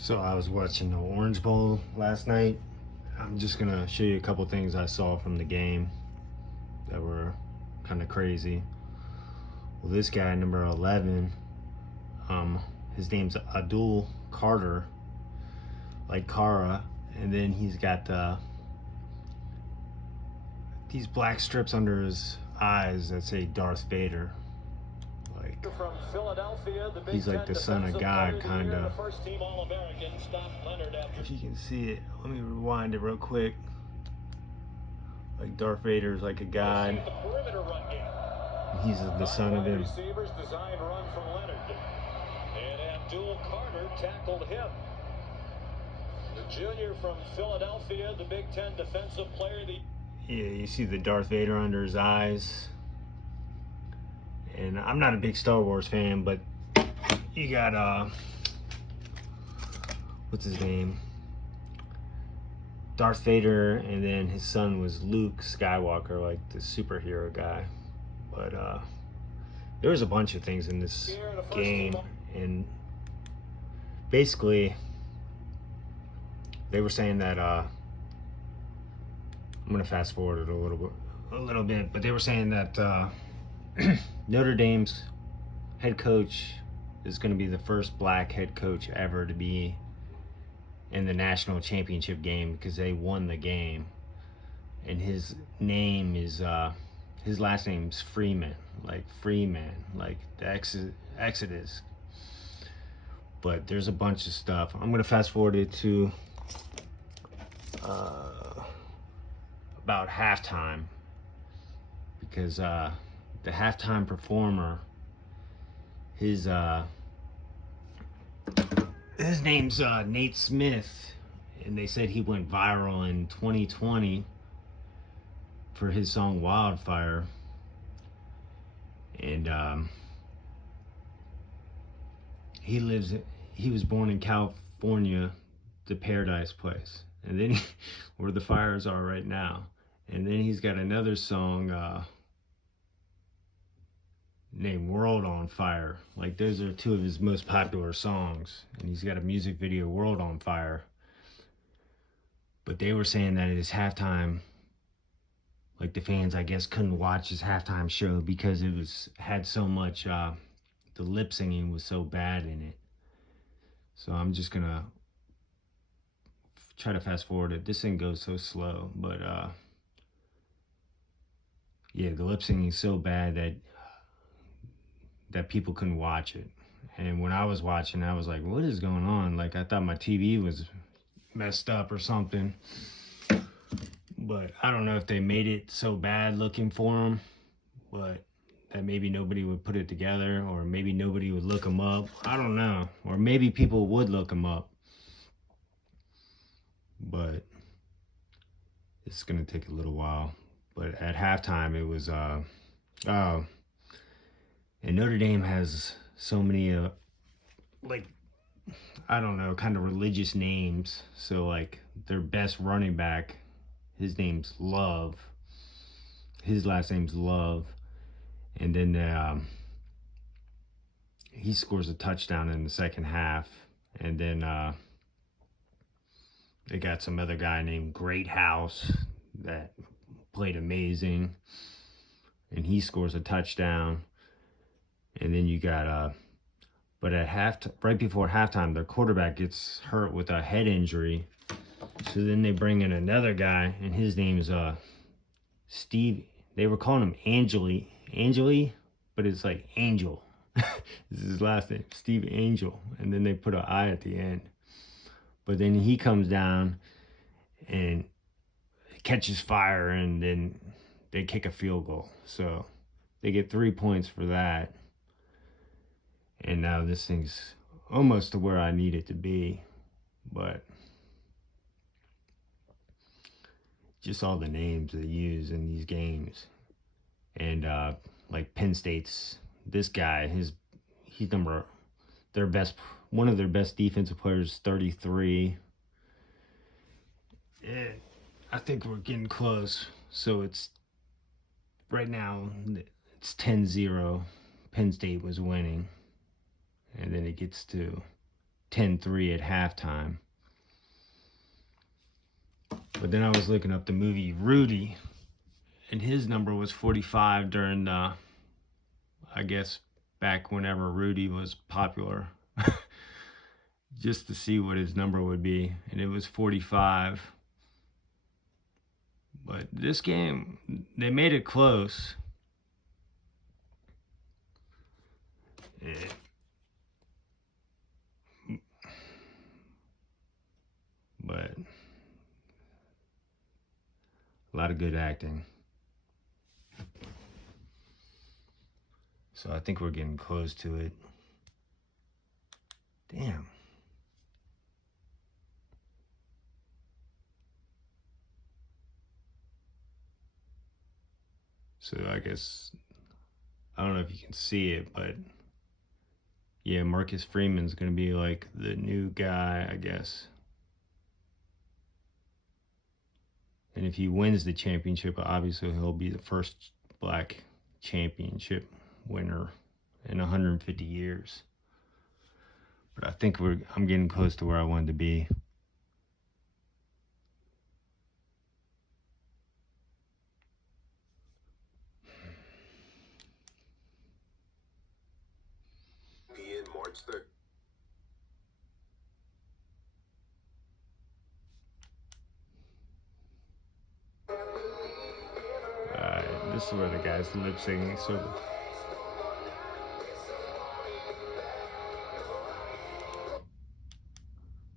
So I was watching the Orange Bowl last night. I'm just gonna show you a couple things I saw from the game that were kind of crazy. Well, this guy, number 11, his name's Abdul Carter, like Kara, and then he's got these black strips under his eyes that say Darth Vader. Like From Philadelphia, the Big he's like Ten the son of Defensive God, Player of the kind Year, of. the first team All-American, Scott Leonard after. If you can see it, let me rewind it real quick. Like Darth Vader is like a god. The perimeter run game. He's the son of him. Receivers designed run from Leonard. And Abdul Carter tackled him. The junior from Philadelphia, the Big Ten Defensive Player of the Yeah, you see the Darth Vader under his eyes. And I'm not a big Star Wars fan, but you got what's his name? Darth Vader, and then his son was Luke Skywalker, like the superhero guy. But there was a bunch of things in this game, and basically they were saying that I'm gonna fast forward it a little bit, but they were saying that Notre Dame's head coach is going to be the first black head coach ever to be in the national championship game because they won the game. And his name is his last name's Freeman, like Freeman, like the Exodus. But there's a bunch of stuff. I'm gonna fast forward it to about halftime because the halftime performer, his name's Nate Smith, and they said he went viral in 2020 for his song Wildfire. And he was born in California, the Paradise Place, and then where the fires are right now. And then he's got another song named World on Fire. Like those are two of his most popular songs, and he's got a music video, World on Fire. But they were saying that at his halftime, like the fans I guess couldn't watch his halftime show because it had so much the lip singing was so bad in it. So I'm just gonna try to fast forward it. This thing goes so slow, but yeah, the lip singing is so bad that people couldn't watch it. And when I was watching, I was like, what is going on? Like, I thought my TV was messed up or something. But I don't know if they made it so bad looking for them, but that maybe nobody would put it together, or maybe nobody would look them up. I don't know. Or maybe people would look them up. But it's going to take a little while. But at halftime, it was, and Notre Dame has so many, like, I don't know, kind of religious names. So, like, their best running back, his name's Love. His last name's Love. And then he scores a touchdown in the second half. And then they got some other guy named Great House that played amazing. And he scores a touchdown. And then you got but at right before halftime, their quarterback gets hurt with a head injury. So then they bring in another guy, and his name is Steve. They were calling him Angeli, but it's like Angel. This is his last name, Steve Angel. And then they put an I at the end. But then he comes down and catches fire, and then they kick a field goal. So they get 3 points for that. And now this thing's almost to where I need it to be. But just all the names they use in these games. And like Penn State's, this guy, he's one of their best defensive players, 33. Yeah, I think we're getting close. So it's right now it's 10-0. Penn State was winning. And then it gets to 10-3 at halftime. But then I was looking up the movie Rudy, and his number was 45 during the, I guess, back whenever Rudy was popular, just to see what his number would be, and it was 45. But this game, they made it close. But a lot of good acting. So I think we're getting close to it. Damn. So I guess, I don't know if you can see it, but yeah, Marcus Freeman's going to be like the new guy, I guess. And if he wins the championship, obviously he'll be the first black championship winner in 150 years. But I think I'm getting close to where I wanted to be. March 3rd. This is where the guy's lip syncing. So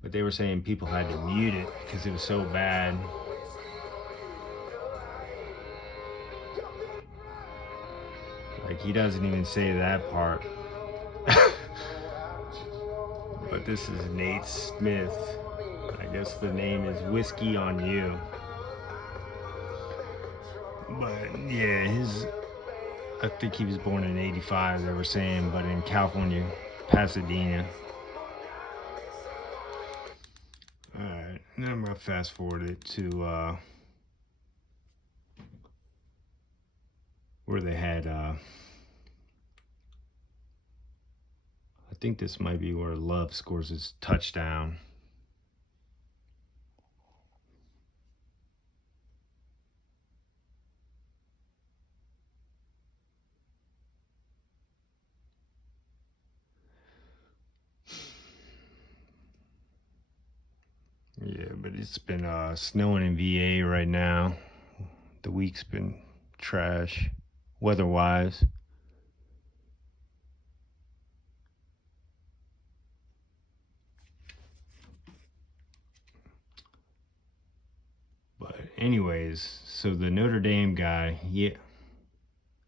but they were saying people had to mute it because it was so bad. Like, he doesn't even say that part. But this is Nate Smith. I guess the name is Whiskey on You. But yeah, I think he was born in 85, they were saying, but in California, Pasadena. Alright, now I'm going to fast forward it to where they had, I think this might be where Love scores his touchdown. Yeah, but it's been snowing in VA right now. The week's been trash, weather-wise. But anyways, so the Notre Dame guy,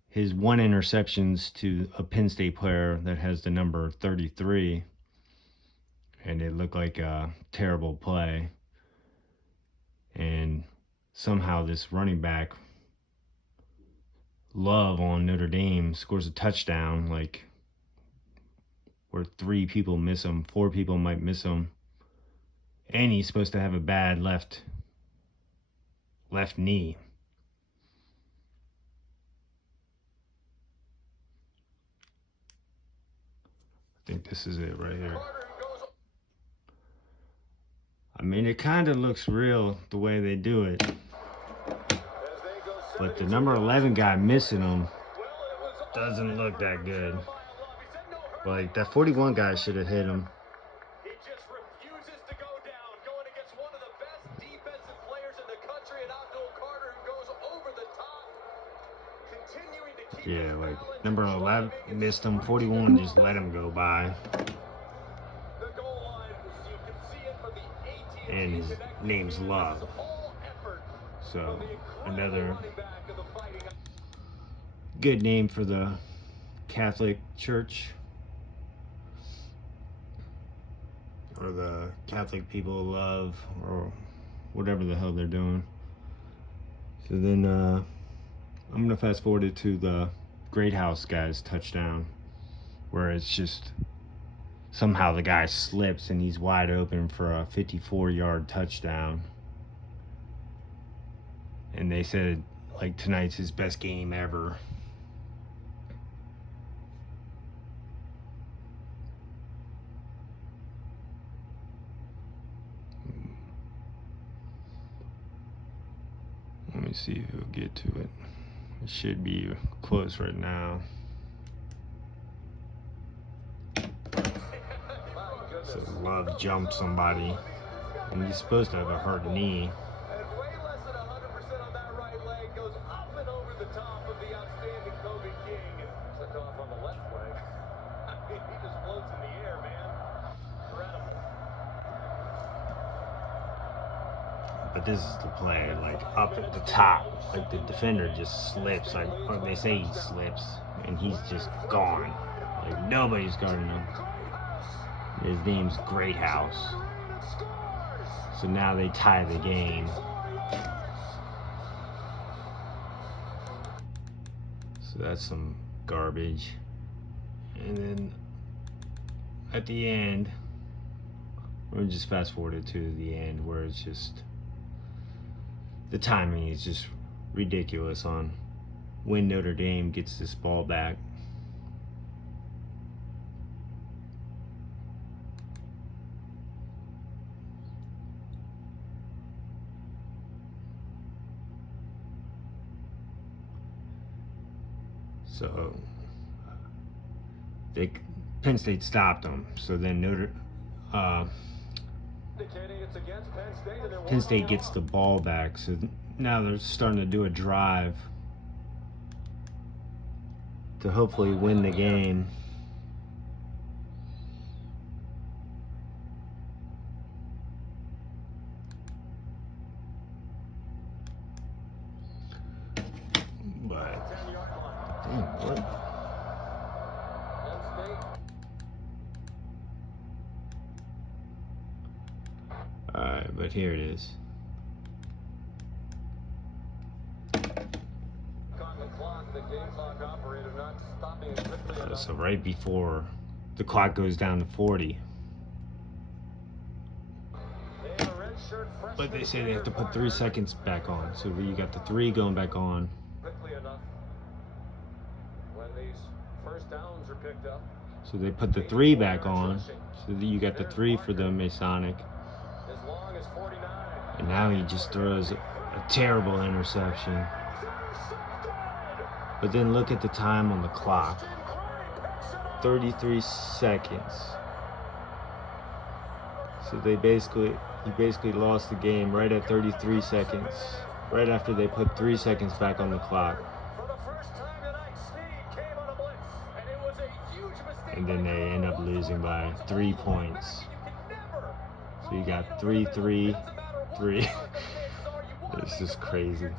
his one interceptions to a Penn State player that has the number 33, and it looked like a terrible play. And somehow this running back, Love on Notre Dame, scores a touchdown, like where 3 people miss him, 4 people might miss him, and he's supposed to have a bad left knee. I think this is it right here. I mean, it kind of looks real the way they do it. But the number 11 guy missing him doesn't look that good. Like, that 41 guy should have hit him. He just refuses to go down, going against one of the best defensive players in the country, and Abdul Carter, who goes over the top, continuing to keep Yeah, like, number 11 missed him, 41 just let him go by. the goal line. You can see it from the AT&T And his name's Love. So, another good name for the Catholic Church, or the Catholic people love, or whatever the hell they're doing. So then I'm gonna fast forward it to the Great House guy's touchdown, where it's just somehow the guy slips and he's wide open for a 54-yard touchdown. And they said, like, tonight's his best game ever. see if he'll get to it. It should be close right now. So Love jumps somebody, and he's supposed to have a hurt knee. And way less than 100% on that right leg goes up and over the top of the outstanding Kobe King. Took off on the left leg. I mean, he just floats in the air, man. Incredible. But this is the play, like up at the top, like the defender just slips, like, or they say he slips, and he's just gone. Like nobody's guarding him. His name's Greathouse. So now they tie the game. So that's some garbage. And then at the end, we'll just fast forward it to the end where it's just, the timing is just ridiculous on when Notre Dame gets this ball back. So Penn State stopped them. So then Penn State gets the ball back. So now they're starting to do a drive to hopefully win the game. But damn, what? Alright, but here it is. So right before the clock goes down to 40. But they say they have to put 3 seconds back on. So you got the 3 going back on. So they put the 3 back on. So that you got the 3 for the Masonic. And now he just throws a terrible interception. But then look at the time on the clock. 33 seconds. So he basically lost the game right at 33 seconds. Right after they put 3 seconds back on the clock. And then they end up losing by 3 points. So you got 3-3-3. It's just crazy.